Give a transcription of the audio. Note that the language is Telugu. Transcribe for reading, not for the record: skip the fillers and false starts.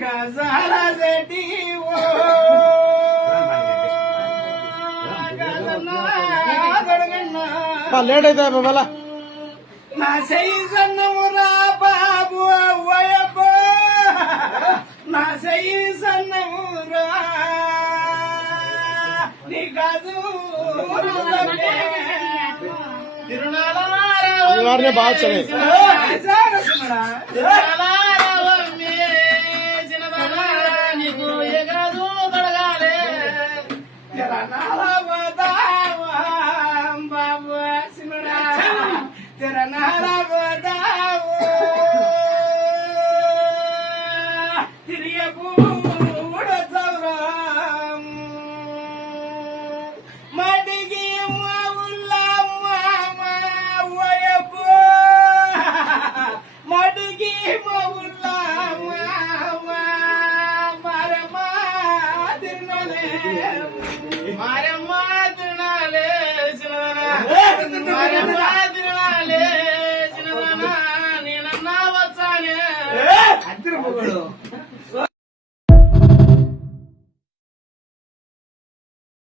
గజాల రెడ్డి ఓ లేట్ అయితే బాబా నా సైజన్నమురా బాబు వయబో నా సైజన్నమురా నీ కాదు వారిని బాగా చదివి నీకు ఎగదు కడగాలే బాబు సినుడా तेरा नारा बताओ तेरी बूढ़ सवराम मडगी माउला मामा वयबो मडगी माउला मामा मारे मादिरनाले सिनना मारे మాదిరాలే చిన్నదానా నేనన్నా వచ్చానే అద్దరు మొగడు